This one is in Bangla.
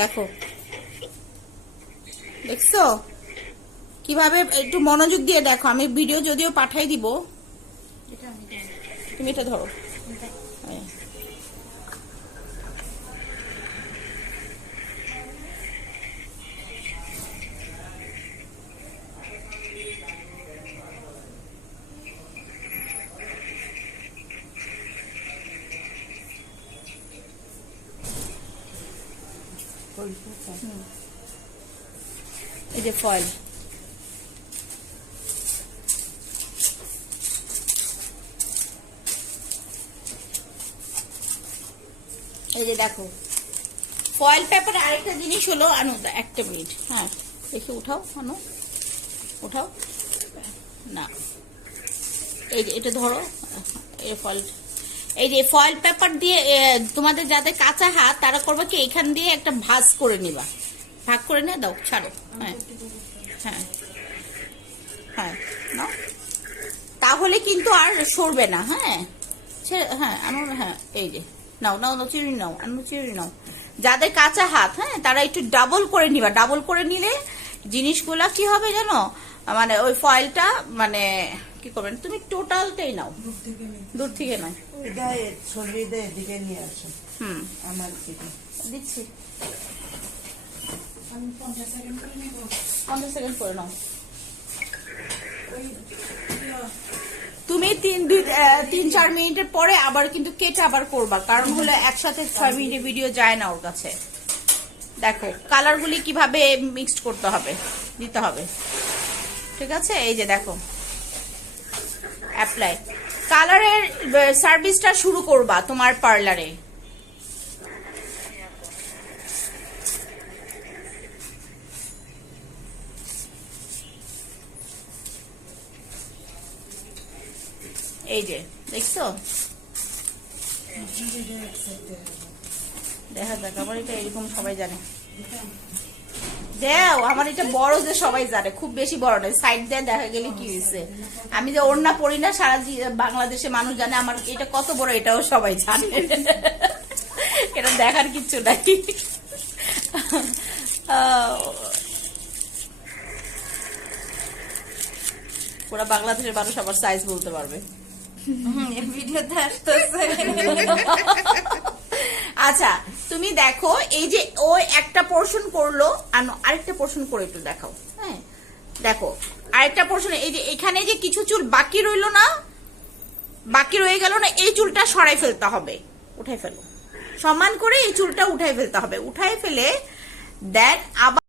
দেখো, দেখছো কিভাবে? একটু মনোযোগ দিয়ে দেখো, আমি ভিডিও যদিও পাঠাই দিব। তুমি এটা ধরো। এই যে ফয়েল, এই যে দেখো ফয়েল পেপার। আরেকটা জিনিস হলো, আনো একটা মিনিট, হ্যাঁ দেখি উঠাও, আনো উঠাও না, এই যে এটা ধরো, এই ফয়েল, এই যে ফয়েল পেপার দিয়ে তোমাদের যাদের কাঁচা হাত তারা করবে কি, এখান দিয়ে একটা ভাঁজ করে নিবা, ভাগ করে নিয়ে দাও, ছাড়ো। হ্যাঁ হ্যাঁ হ্যাঁ নাও, তাহলে কিন্তু আর সরবে না। হ্যাঁ হ্যাঁ আনো, হ্যাঁ এই যে নাও নাও নাও, চিড়ি নাও, আনো চিড়ি নাও। যাদের কাঁচা হাত, হ্যাঁ তারা একটু ডাবল করে নিবা। ডাবল করে নিলে জিনিসগুলা কি হবে জানো, মানে ওই ফয়েলটা মানে কি করবেন, তুমি টোটালটাই নাও, দূর থেকে নয়। হুম আমার দিচ্ছি, 50 সেকেন্ড করে নাও। তুমি 3-4 মিনিটের পরে আবার কিন্তু কেটে আবার করবা, কারণ হলো একসাথে 6 মিনিটের ভিডিও যায় না ওর কাছে। দেখো কালারগুলি কিভাবে মিক্সড করতে হবে, দিতে হবে, ঠিক আছে? এই যে দেখো অ্যাপ্লাই, কালারের সার্ভিসটা শুরু করবা তোমার পার্লারে। এই যে দেখছো, দেখা যাক আমার এটা এরকম সবাই জানে। দেও আমার এটা বড় যে সবাই জানে, খুব বেশি বড় নয়, সাইড দিয়ে দেখা গেলে কি হয়েছে। আমি যে ওড়না পরি না, সারা বাংলাদেশে মানুষ জানে আমার এটা কত বড়, এটাও সবাই জানে। এটা দেখার কিচ্ছু নাই। পুরা বাংলাদেশের মানুষ আমার সাইজ বলতে পারবে। আচ্ছা তুমি দেখো, এই যে ও একটা পোর্শন করলো, আরেকটা পোর্শন করে একটু দেখাও। হ্যাঁ দেখো আরেকটা পোর্শন, এই যে এখানে যে কিছু চুল বাকি রইলো না, বাকি রয়ে গেল না, এই চুলটা সরাই ফেলতে হবে। উঠাই ফেলো, সমান করে এই চুলটা উঠাই ফেলতে হবে। উঠাই ফেলে দেন আবার